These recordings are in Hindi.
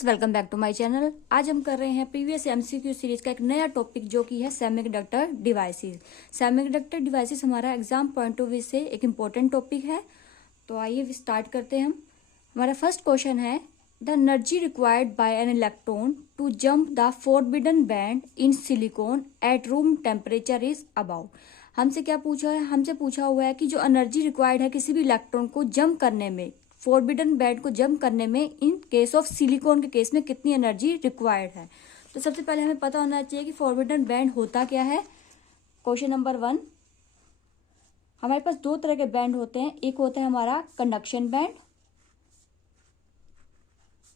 Friends, welcome back to my channel. आज हम कर रहे हैं प्रीवियस एमसीक्यू सीरीज का एक नया टॉपिक जो कि है सेमीकंडक्टर डिवाइसेस। सेमीकंडक्टर डिवाइसेस हमारा एग्जाम पॉइंट ऑफ व्यू से एक इम्पोर्टेंट टॉपिक है। तो आइए स्टार्ट करते हैं हम। हमारा फर्स्ट क्वेश्चन है, the energy required by an electron to jump the forbidden band in silicon at room temperature is about. हमसे क्या पूछा है? हमसे पूछा हुआ है कि जो एनर्जी रिक्वायर्ड है किसी भी इलेक्ट्रॉन को जंप करने में, फोरबिडन बैंड को जंप करने में, इन केस ऑफ सिलिकॉन के केस में कितनी एनर्जी रिक्वायर्ड है। तो सबसे पहले हमें पता होना चाहिए कि फोरबिडन बैंड होता क्या है। क्वेश्चन नंबर 1, हमारे पास दो तरह के बैंड होते हैं। एक होता है हमारा कंडक्शन बैंड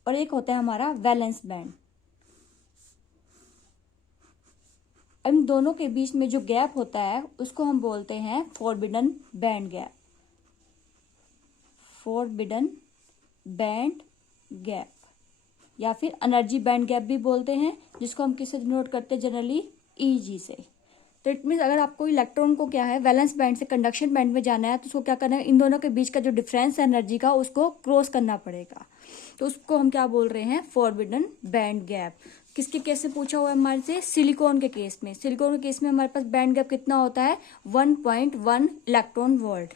और एक होता है हमारा वैलेंस बैंड। इन दोनों के बीच में जो गैप होता है उसको हम बोलते हैं forbidden band gap. Forbidden band gap या फिर एनर्जी बैंड गैप भी बोलते हैं, जिसको हम किससे डिनोट करते हैं जनरली, ईजी से। तो इट मीन्स अगर आपको इलेक्ट्रॉन को क्या है वैलेंस बैंड से कंडक्शन बैंड में जाना है तो उसको क्या करना है, इन दोनों के बीच का जो डिफरेंस है एनर्जी का उसको क्रॉस करना पड़ेगा। तो उसको हम क्या बोल रहे हैं, फोरबिडन बैंड गैप। किसके केस में पूछा हुआ है हमारे से? सिलिकॉन के केस में। सिलिकॉन के केस में हमारे पास बैंड गैप कितना होता है? 1.1 इलेक्ट्रॉन वोल्ट।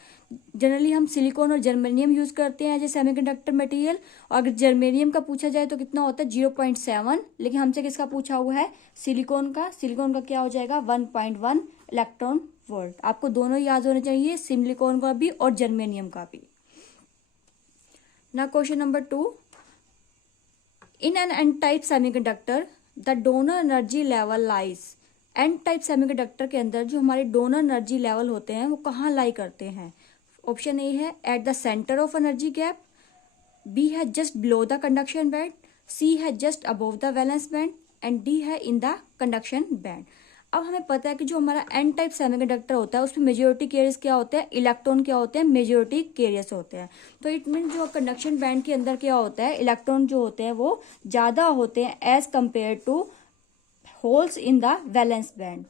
जनरली हम सिलिकॉन और जर्मेनियम यूज करते हैं एज ए सेमीकंडक्टर मटेरियल, और अगर जर्मेनियम का पूछा जाए तो कितना होता है? 0.7। लेकिन हमसे किसका पूछा हुआ है? सिलिकॉन का। सिलिकॉन का क्या हो जाएगा? 1.1 इलेक्ट्रॉन वोल्ट। आपको दोनों याद होने चाहिए, सिलिकॉन का भी और जर्मेनियम का भी। ना question number 2, in n n type semiconductor the donor energy level lies. N type semiconductor के अंदर जो हमारे डोनर एनर्जी लेवल होते हैं वो कहाँ लाई करते हैं? ऑप्शन ए है at the centre of energy gap, B है just below the conduction band, C है just above the valence band and D है इन द कंडक्शन बैंड। अब हमें पता है कि जो हमारा एन टाइप सेमीकंडक्टर होता है उसमें मेजोरिटी कैरियर्स क्या होते हैं? इलेक्ट्रॉन क्या होते हैं? मेजोरिटी कैरियर्स होते हैं। तो इट मीन जो कंडक्शन बैंड के अंदर क्या होता है, इलेक्ट्रॉन जो होते हैं वो ज्यादा होते हैं as compare to holes in the valence band.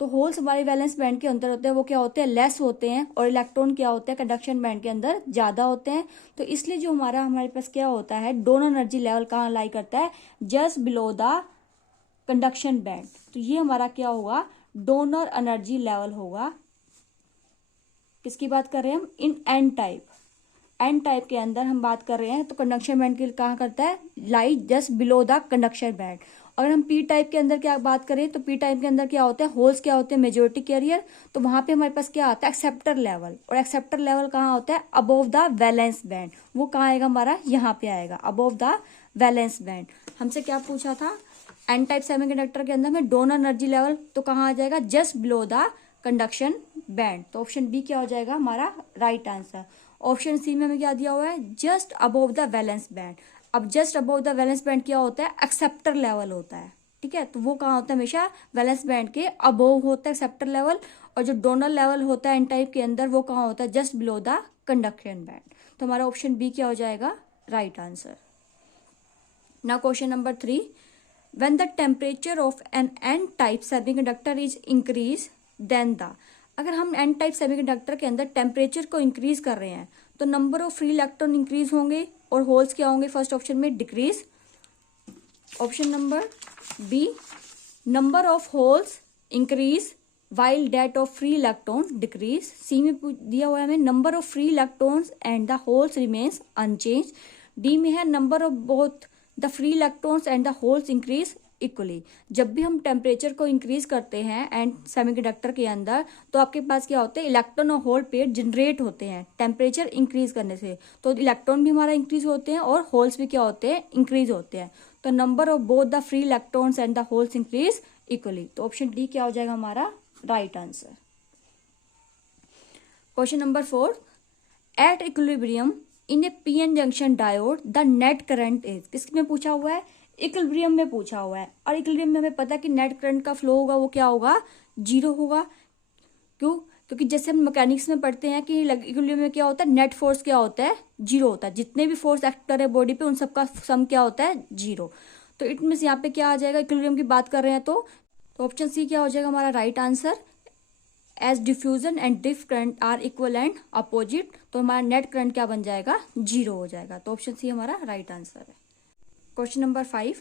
तो होल्स हमारे वैलेंस बैंड के अंदर होते हैं वो क्या होते हैं? लेस होते हैं, और इलेक्ट्रॉन क्या होते हैं कंडक्शन बैंड के अंदर ज्यादा होते हैं। तो इसलिए जो हमारे पास क्या होता है, डोनर एनर्जी लेवल कहाँ लाई करता है? Just below the conduction band. तो ये हमारा क्या होगा? डोनर एनर्जी लेवल होगा। किसकी बात कर रहे हैं हम? In n type. N type के अंदर हम बात कर रहे हैं तो कंडक्शन बैंड के कहाँ करता है? Lie just below the conduction band. अगर हम पी टाइप के अंदर क्या बात करें तो पी टाइप के अंदर क्या होता है? होल्स क्या होते हैं? Majority carrier. तो वहां पे हमारे पास क्या आता है? Acceptor level. और एक्सेप्टर लेवल कहाँ होता है? Above the valence band. वो कहाँ आएगा हमारा? यहाँ पे आएगा, अबोव द वैलेंस बैंड। हमसे क्या पूछा था? एन टाइप सेमीकंडक्टर के अंदर में डोनर एनर्जी लेवल तो कहाँ आ जाएगा? Just below the conduction band. तो ऑप्शन बी क्या हो जाएगा हमारा राइट आंसर। ऑप्शन सी में हमें क्या दिया हुआ है? Just above the valence band. अब just above the valence band क्या होता है? एक्सेप्टर लेवल होता है। ठीक है, तो वो कहाँ होता है? हमेशा वैलेंस बैंड के अबोव होता है एक्सेप्टर लेवल, और जो डोनर लेवल होता है एन टाइप के अंदर वो कहाँ होता है? Just below the conduction band. तो हमारा ऑप्शन बी क्या हो जाएगा? Right answer. Now question number 3, when the temperature of an n-type semiconductor is increased then the। अगर हम n टाइप सेमीकंडक्टर के अंदर टेम्परेचर को इंक्रीज कर रहे हैं तो number of free electron increase होंगे और होल्स क्या होंगे? फर्स्ट ऑप्शन में decrease. Option number B, number of holes increase while that of free electron decrease. C में दिया हुआ है हमें number of free electrons and the holes remains unchange. D में है number of both the free electrons and the holes increase equally. जब भी हम टेम्परेचर को इंक्रीज करते हैं एंड सेमीकंडक्टर के अंदर तो आपके पास क्या होते हैं? इलेक्ट्रॉन और होल पेयर जनरेट होते हैं टेम्परेचर इंक्रीज करने से। तो इलेक्ट्रॉन भी हमारा इंक्रीज होते हैं और होल्स भी क्या होते हैं? इंक्रीज होते हैं। तो number of both the free electrons and the holes increase equally. तो ऑप्शन डी क्या हो जाएगा हमारा right answer. Question number 4, at equilibrium in A PN junction diode the net current is. किसमें पूछा हुआ है? इक्विलिब्रियम में पूछा हुआ है, और इक्विलिब्रियम में हमें पता है कि नेट करंट का फ्लो होगा वो क्या होगा? 0 होगा। क्यों? क्योंकि जैसे हम मैकेनिक्स में पढ़ते हैं कि इक्विलिब्रियम में क्या होता है? नेट फोर्स क्या होता है? 0 होता है। जितने भी फोर्स एक्ट कर रहे हैं बॉडी पे उन सबका सम क्या होता है? 0। तो इट मीन्स यहाँ पे क्या आ जाएगा? इक्विलिब्रियम की बात कर रहे हैं तो ऑप्शन सी क्या हो जाएगा हमारा right answer. As diffusion and diff current are equal and opposite, तो हमारा नेट करंट क्या बन जाएगा? 0 हो जाएगा। तो ऑप्शन सी हमारा राइट आंसर है। Question number 5,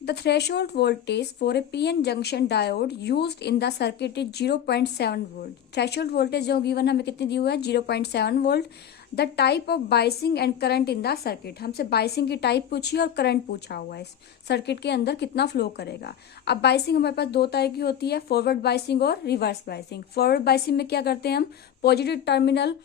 the threshold voltage for a PN junction diode used in the circuit is 0.7 volt. Threshold voltage जो गिवन हमें कितनी दी हुई है 0.7 volt. The type of biasing and current in the circuit, हमसे बाइसिंग की टाइप पूछी और करंट पूछा हुआ है, इस सर्किट के अंदर कितना फ्लो करेगा। अब बाइसिंग हमारे पास दो तरह की होती है, फॉरवर्ड बाइसिंग और रिवर्स बाइसिंग। फॉरवर्ड बाइसिंग में क्या करते हैं हम, पॉजिटिव टर्मिनल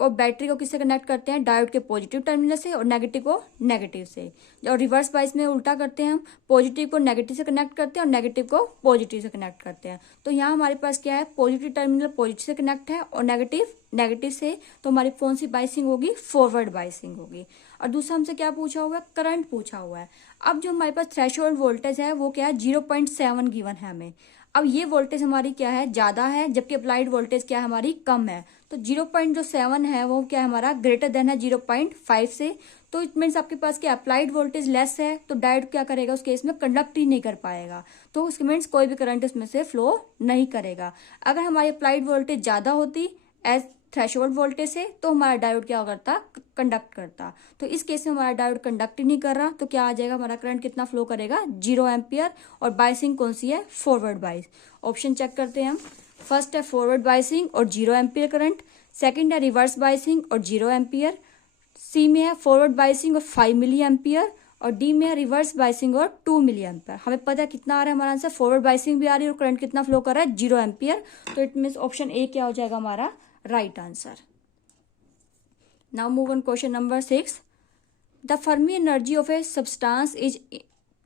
और बैटरी को किससे कनेक्ट करते हैं, डायोड के पॉजिटिव टर्मिनल से, और नेगेटिव को नेगेटिव से। और रिवर्स बाइस में उल्टा करते हैं, हम पॉजिटिव को नेगेटिव से कनेक्ट करते हैं और नेगेटिव को पॉजिटिव से कनेक्ट करते हैं। तो यहाँ हमारे पास क्या है, पॉजिटिव टर्मिनल पॉजिटिव से कनेक्ट है और नेगेटिव नेगेटिव से, तो हमारी कौन सी बाइसिंग होगी, फॉरवर्ड बाइसिंग होगी। और दूसरा हमसे क्या पूछा हुआ है, करंट पूछा हुआ है। अब जो हमारे पास थ्रेशोल्ड वोल्टेज है वो क्या है, 0.7 गिवन है हमें। अब ये वोल्टेज हमारी क्या है, ज्यादा है, जबकि अप्लाइड वोल्टेज क्या है, हमारी कम है। तो 0.7 है वो क्या है, हमारा ग्रेटर देन है 0.5 से। तो इट मीन्स आपके पास क्या, अप्लाइड वोल्टेज लेस है, तो डायोड क्या करेगा उस केस में, कंडक्ट ही नहीं कर पाएगा। तो उसके मीन्स कोई भी करंट उसमें से फ्लो नहीं करेगा। अगर हमारी अप्लाइड वोल्टेज ज्यादा होती एज थ्रेशोल्ड वोल्टेज से, तो हमारा डायोड क्या करता, कंडक्ट करता। तो इस केस में हमारा डायोड कंडक्ट ही नहीं कर रहा, तो क्या आ जाएगा, हमारा करंट कितना फ्लो करेगा, 0 एम्पियर। और बाइसिंग कौन सी है, फॉरवर्ड बाइस। ऑप्शन चेक करते हैं हम। फर्स्ट है फॉरवर्ड बाइसिंग और 0 एम्पियर करंट। सेकंड है रिवर्स बाइसिंग और 0 एम्पियर। सी में है फॉरवर्ड बाइसिंग और 5 मिली एम्पियर। और डी में है रिवर्स बाइसिंग और 2 मिली एम्पियर। हमें पता है कितना आ रहा है हमारा आंसर, फॉरवर्ड बाइसिंग भी आ रही है और करंट कितना फ्लो कर रहा है, 0 एम्पियर। तो इट मीन्स ऑप्शन ए क्या हो जाएगा हमारा right answer. Now move on question number 6, the Fermi energy of a substance is,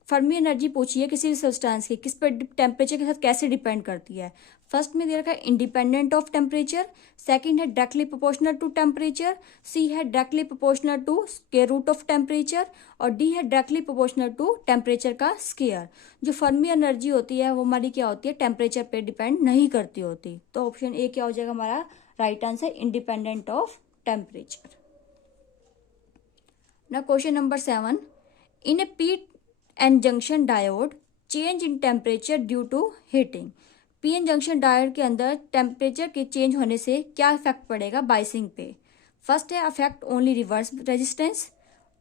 Fermi energy पूछी है किसी भी सब्सटेंस की, किस पर टेम्परेचर के साथ कैसे डिपेंड करती है। फर्स्ट में दे रखा है इंडिपेंडेंट ऑफ टेम्परेचर। सेकंड है directly proportional to temperature. C है directly proportional to square root of temperature. और डी है डायरेक्टली प्रोपोर्शनल टू टेम्परेचर का स्क्वायर। जो फर्मी एनर्जी होती है वो हमारी क्या होती है, टेम्परेचर पे डिपेंड नहीं करती होती। तो ऑप्शन ए क्या हो जाएगा हमारा right answer, independent of temperature. Now question number 7, in a p-n junction diode change in temperature due to heating। p-n junction diode के अंदर टेम्परेचर के चेंज होने से क्या इफेक्ट पड़ेगा बाइसिंग पे। फर्स्ट है affect only reverse resistance,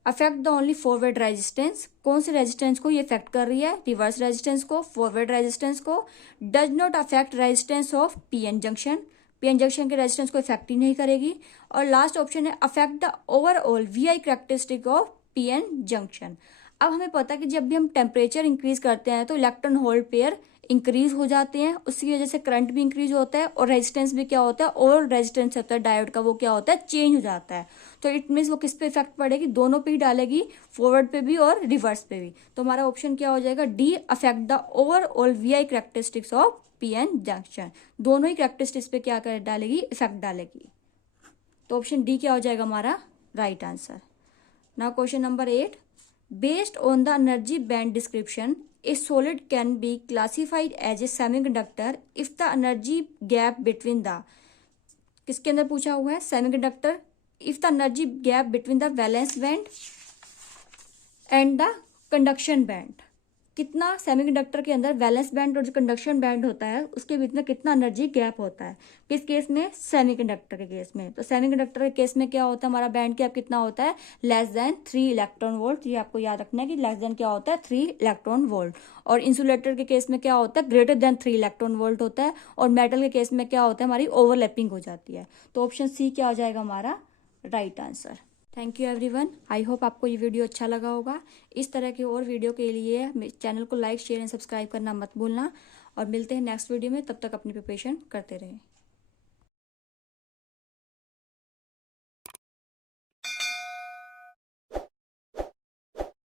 affect the only forward resistance. कौन से रेजिस्टेंस को ये इफेक्ट कर रही है, रिवर्स रेजिस्टेंस को, फॉरवर्ड रेजिस्टेंस को। Does not affect resistance of p-n junction, PN junction के रेजिस्टेंस को इफेक्ट ही नहीं करेगी। और लास्ट ऑप्शन है affect the overall VI characteristic of PN junction. अब हमें पता है कि जब भी हम टेम्परेचर इंक्रीज करते हैं तो इलेक्ट्रॉन होल पेयर इंक्रीज हो जाते हैं, उसकी वजह से करंट भी इंक्रीज होता है और रेजिस्टेंस भी क्या होता है, ओवरऑल रेजिस्टेंस होता है डायोड का, वो क्या होता है, चेंज हो जाता है। तो इट मीन्स वो किस पे इफेक्ट पड़ेगी, दोनों पे ही डालेगी, फॉरवर्ड पे भी और रिवर्स पे भी। तो हमारा ऑप्शन क्या हो जाएगा, D, affect the overall VI characteristics of PN junction. दोनों ही कैरेक्टरिस्टिक्स पे क्या कर डालेगी, इफेक्ट डालेगी। तो ऑप्शन डी क्या हो जाएगा हमारा right answer. Now question number 8, based on the energy band description a solid can be classified as a semiconductor if the energy gap between the, किसके अंदर पूछा हुआ है, semiconductor, if the energy gap between the valence band and the conduction band. कितना सेमीकंडक्टर के अंदर वैलेंस बैंड और जो कंडक्शन बैंड होता है उसके बीच में कितना एनर्जी गैप होता है, किस केस में, सेमीकंडक्टर के केस में। तो सेमीकंडक्टर के केस में क्या होता है, हमारा बैंड गैप कितना होता है, लेस देन 3 इलेक्ट्रॉन वोल्ट। ये आपको याद रखना है कि लेस देन क्या होता है, 3 इलेक्ट्रॉन वोल्ट। और इंसुलेटर के केस में क्या होता है, ग्रेटर देन 3 इलेक्ट्रॉन वोल्ट होता है। और मेटल के केस में क्या होता है, हमारी ओवरलैपिंग हो जाती है। तो ऑप्शन सी क्या हो जाएगा हमारा right answer. Thank you everyone, I hope आपको ये वीडियो अच्छा लगा होगा। इस तरह के और वीडियो के लिए चैनल को लाइक, शेयर एंड सब्सक्राइब करना मत भूलना। और मिलते हैं नेक्स्ट वीडियो में, तब तक अपनी प्रिपरेशन करते रहें।